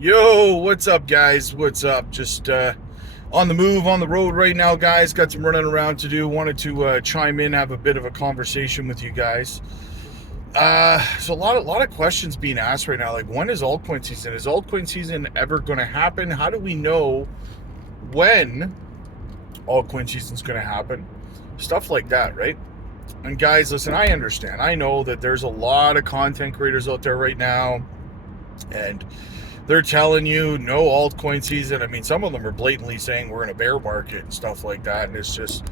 Yo, what's up, guys? What's up? Just on the move, on the road right now, guys. Got some running around to do. Wanted to chime in, have a bit of a conversation with you guys. So a lot of questions being asked right now. Like, when is altcoin season? Is altcoin season ever going to happen? How do we know when altcoin season's going to happen? Stuff like that, right? And guys, listen, I understand. I know that there's a lot of content creators out there right now, and they're telling you no altcoin season. I mean, some of them are blatantly saying we're in a bear market and stuff like that. And it's just,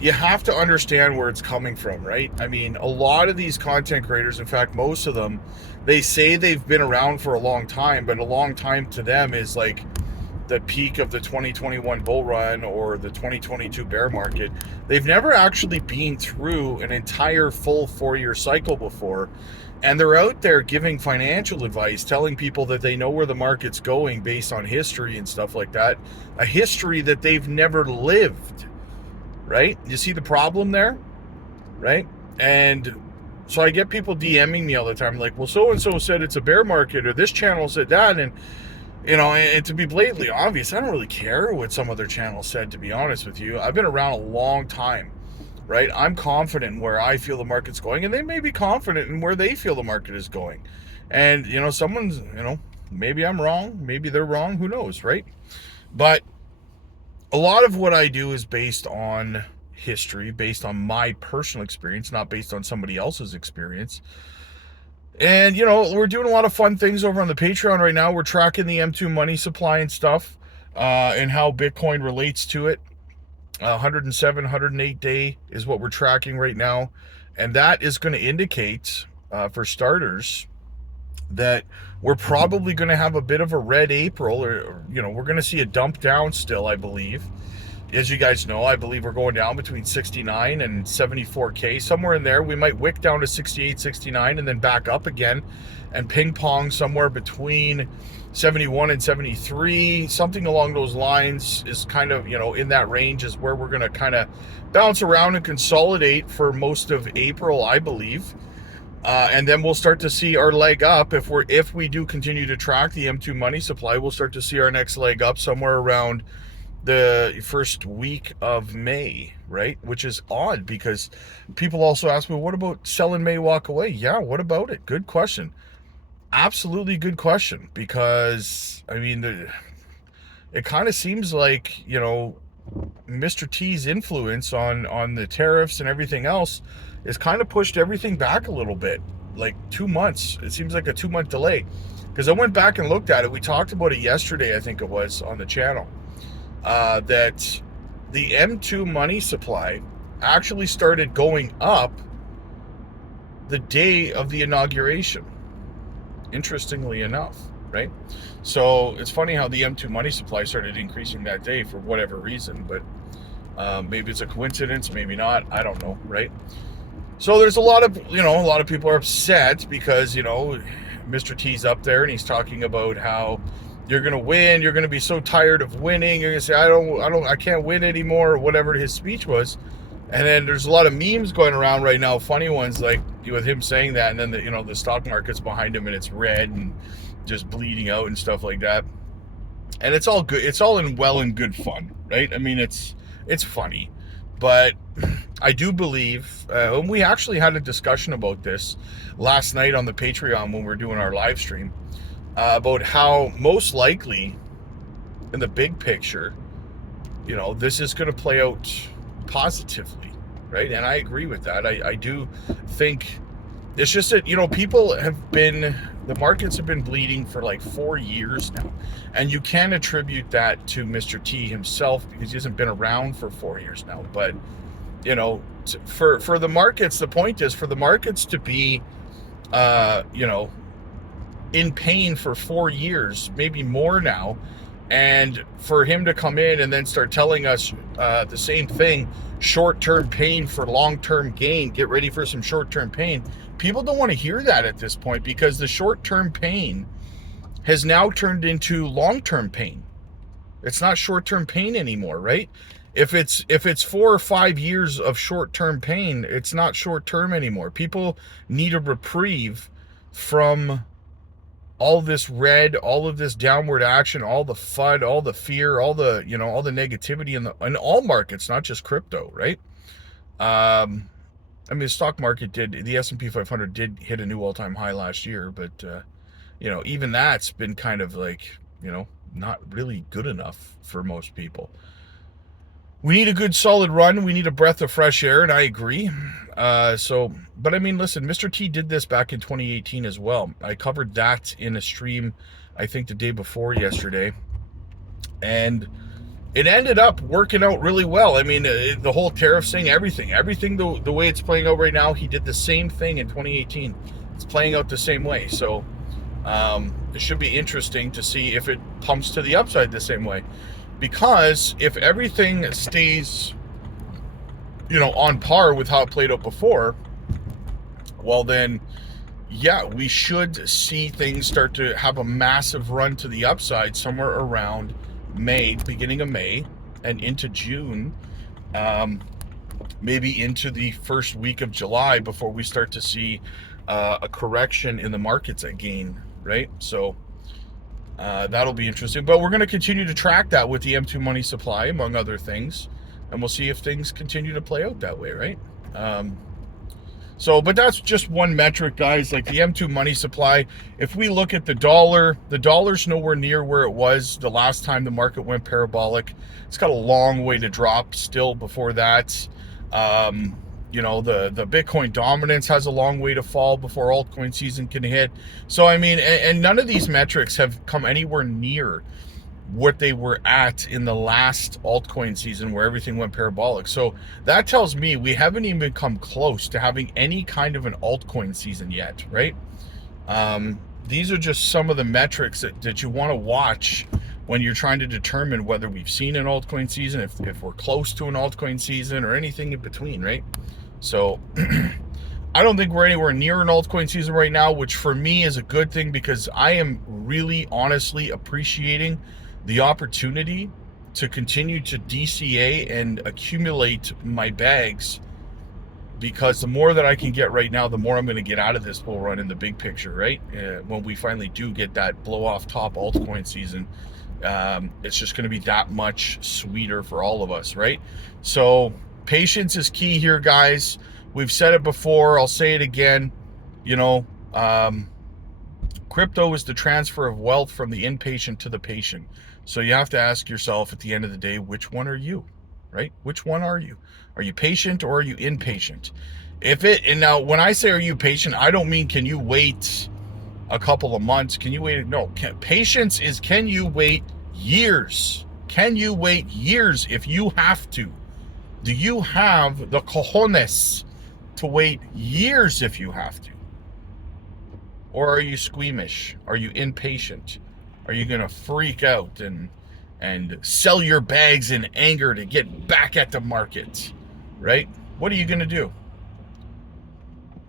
you have to understand where it's coming from, right? I mean, a lot of these content creators, in fact, most of them, they say they've been around for a long time, but a long time to them is like the peak of the 2021 bull run or the 2022 bear market. They've never actually been through an entire full 4-year cycle before. And they're out there giving financial advice, telling people that they know where the market's going based on history and stuff like that. A history that they've never lived, right? You see the problem there, right? And so I get people DMing me all the time, like, well, so and so said it's a bear market, or this channel said that. And and to be blatantly obvious, I don't really care what some other channel said, to be honest with you. I've been around a long time, right? I'm confident in where I feel the market's going, and they may be confident in where they feel the market is going. And, someone's, maybe I'm wrong, maybe they're wrong, who knows, right? But a lot of what I do is based on history, based on my personal experience, not based on somebody else's experience. And, we're doing a lot of fun things over on the Patreon right now. We're tracking the M2 money supply and stuff, and how Bitcoin relates to it. 107, 108 day is what we're tracking right now. And that is going to indicate, for starters, that we're probably going to have a bit of a red April, or, we're going to see a dump down still, I believe. As you guys know, I believe we're going down between 69 and 74K, somewhere in there. We might wick down to 68, 69, and then back up again and ping pong somewhere between 71 and 73. Something along those lines is kind of, in that range is where we're going to kind of bounce around and consolidate for most of April, I believe. And then we'll start to see our leg up. If we do continue to track the M2 money supply, we'll start to see our next leg up somewhere around the first week of May, right? Which is odd, because people also ask me, what about sell in May, walk away? Yeah, what about it? Good question. Absolutely good question, because, I mean, it kind of seems like, Mr. T's influence on the tariffs and everything else is kind of pushed everything back a little bit, like 2 months. It seems like a 2-month delay, because I went back and looked at it. We talked about it yesterday, I think it was, on the channel. That the M2 money supply actually started going up the day of the inauguration, interestingly enough, right? So it's funny how the M2 money supply started increasing that day for whatever reason, but maybe it's a coincidence, maybe not, I don't know, right? So there's a lot of people are upset because, Mr. T's up there and he's talking about how you're going to win, you're going to be so tired of winning, you're going to say, I can't win anymore, or whatever his speech was. And then there's a lot of memes going around right now, funny ones, like with him saying that, and then the stock market's behind him and it's red and just bleeding out and stuff like that. And it's all good, it's all in well and good fun, right? I mean, it's funny, but I do believe, and we actually had a discussion about this last night on the Patreon when we were doing our live stream, about how most likely, in the big picture, this is going to play out positively, right? And I agree with that. I do think it's just that, the markets have been bleeding for like 4 years now. And you can attribute that to Mr. T himself, because he hasn't been around for 4 years now. But, for the markets, the point is for the markets to be, in pain for 4 years, maybe more now, and for him to come in and then start telling us the same thing, short-term pain for long-term gain, get ready for some short-term pain. People don't want to hear that at this point, because the short-term pain has now turned into long-term pain. It's not short-term pain anymore, right? If it's 4 or 5 years of short-term pain, it's not short-term anymore. People need a reprieve from all this red, all of this downward action, all the FUD, all the fear, all the, all the negativity in all markets, not just crypto, right? I mean, the stock market the S&P 500 did hit a new all-time high last year, but, even that's been kind of like, not really good enough for most people. We need a good solid run. We need a breath of fresh air, and I agree. But I mean, listen, Mr. T did this back in 2018 as well. I covered that in a stream, I think the day before yesterday, and it ended up working out really well. I mean, the whole tariff thing, everything the way it's playing out right now, he did the same thing in 2018. It's playing out the same way. So it should be interesting to see if it pumps to the upside the same way. Because if everything stays, on par with how it played out before, well then, yeah, we should see things start to have a massive run to the upside somewhere around May, beginning of May, and into June, maybe into the first week of July before we start to see a correction in the markets again, right? So that'll be interesting. But we're going to continue to track that with the M2 money supply, among other things, and we'll see if things continue to play out that way, right? But that's just one metric, guys, like the M2 money supply. If we look at the dollar's nowhere near where it was the last time the market went parabolic. It's got a long way to drop still before that. The Bitcoin dominance has a long way to fall before altcoin season can hit. So, I mean, and none of these metrics have come anywhere near what they were at in the last altcoin season where everything went parabolic. So that tells me we haven't even come close to having any kind of an altcoin season yet, right? These are just some of the metrics that you want to watch when you're trying to determine whether we've seen an altcoin season, if we're close to an altcoin season, or anything in between, right? So I don't think we're anywhere near an altcoin season right now, which for me is a good thing, because I am really honestly appreciating the opportunity to continue to DCA and accumulate my bags, because the more that I can get right now, the more I'm going to get out of this bull run in the big picture, right? When we finally do get that blow off top altcoin season, it's just going to be that much sweeter for all of us, right? So patience is key here, guys. We've said it before, I'll say it again. Crypto is the transfer of wealth from the inpatient to the patient. So you have to ask yourself at the end of the day, which one are you, right? Which one are you? Are you patient or are you impatient? And now when I say are you patient, I don't mean can you wait a couple of months? Can you wait? No, patience is, can you wait years? Can you wait years if you have to? Do you have the cojones to wait years if you have to? Or are you squeamish? Are you impatient? Are you going to freak out and sell your bags in anger to get back at the market, right? What are you going to do?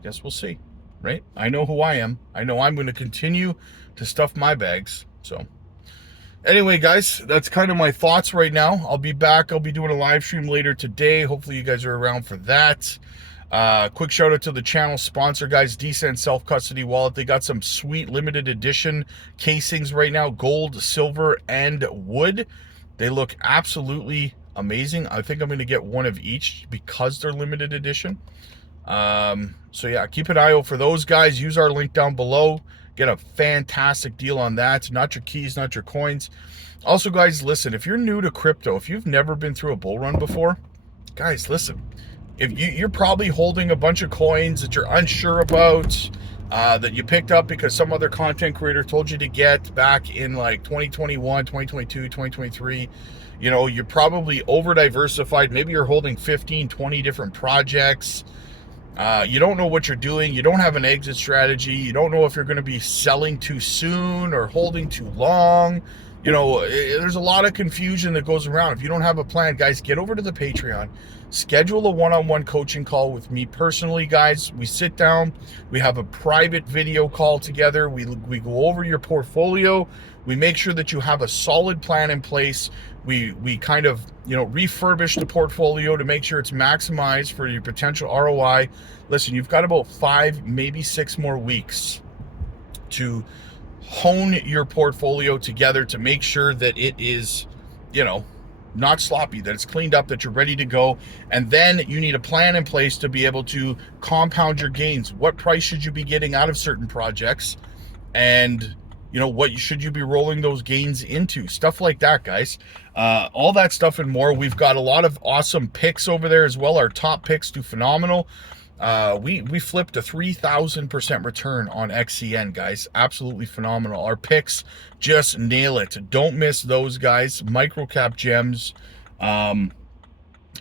Guess we'll see, right? I know who I am. I know I'm going to continue to stuff my bags. So anyway, guys, that's kind of my thoughts right now. I'll be back. I'll be doing a live stream later today. Hopefully you guys are around for that. Quick shout out to the channel sponsor, guys, Descent Self-Custody Wallet. They got some sweet limited edition casings right now, gold, silver, and wood. They look absolutely amazing. I think I'm going to get one of each because they're limited edition. So yeah, keep an eye out for those, guys. Use our link down below. Get a fantastic deal on that. Not your keys, not your coins. Also, guys, listen, if you're new to crypto, if you've never been through a bull run before, guys, listen. If you're probably holding a bunch of coins that you're unsure about, that you picked up because some other content creator told you to get back in like 2021, 2022, 2023. You're probably over diversified. Maybe you're holding 15, 20 different projects. You don't know what you're doing. You don't have an exit strategy. You don't know if you're going to be selling too soon or holding too long. There's a lot of confusion that goes around. If you don't have a plan, guys, get over to the Patreon. Schedule a one-on-one coaching call with me personally, guys. We sit down. We have a private video call together. We go over your portfolio. We make sure that you have a solid plan in place. We kind of, refurbish the portfolio to make sure it's maximized for your potential ROI. Listen, you've got about 5, maybe 6 more weeks to hone your portfolio together to make sure that it is, you know, not sloppy, that it's cleaned up, that you're ready to go. And then you need a plan in place to be able to compound your gains. What price should you be getting out of certain projects? And you know, what should you be rolling those gains into? Stuff like that, guys. All that stuff and more. We've got a lot of awesome picks over there as well. Our top picks do phenomenal. We flipped a 3,000% return on XCN, guys. Absolutely phenomenal. Our picks just nail it. Don't miss those, guys. Microcap gems. And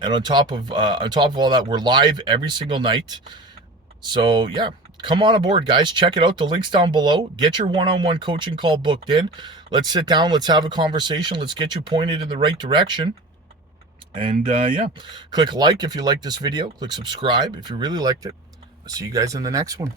on top of all that, we're live every single night. So yeah, come on aboard, guys. Check it out. The link's down below. Get your one-on-one coaching call booked in. Let's sit down. Let's have a conversation. Let's get you pointed in the right direction. And yeah, click like if you like this video. Click subscribe if you really liked it. I'll see you guys in the next one.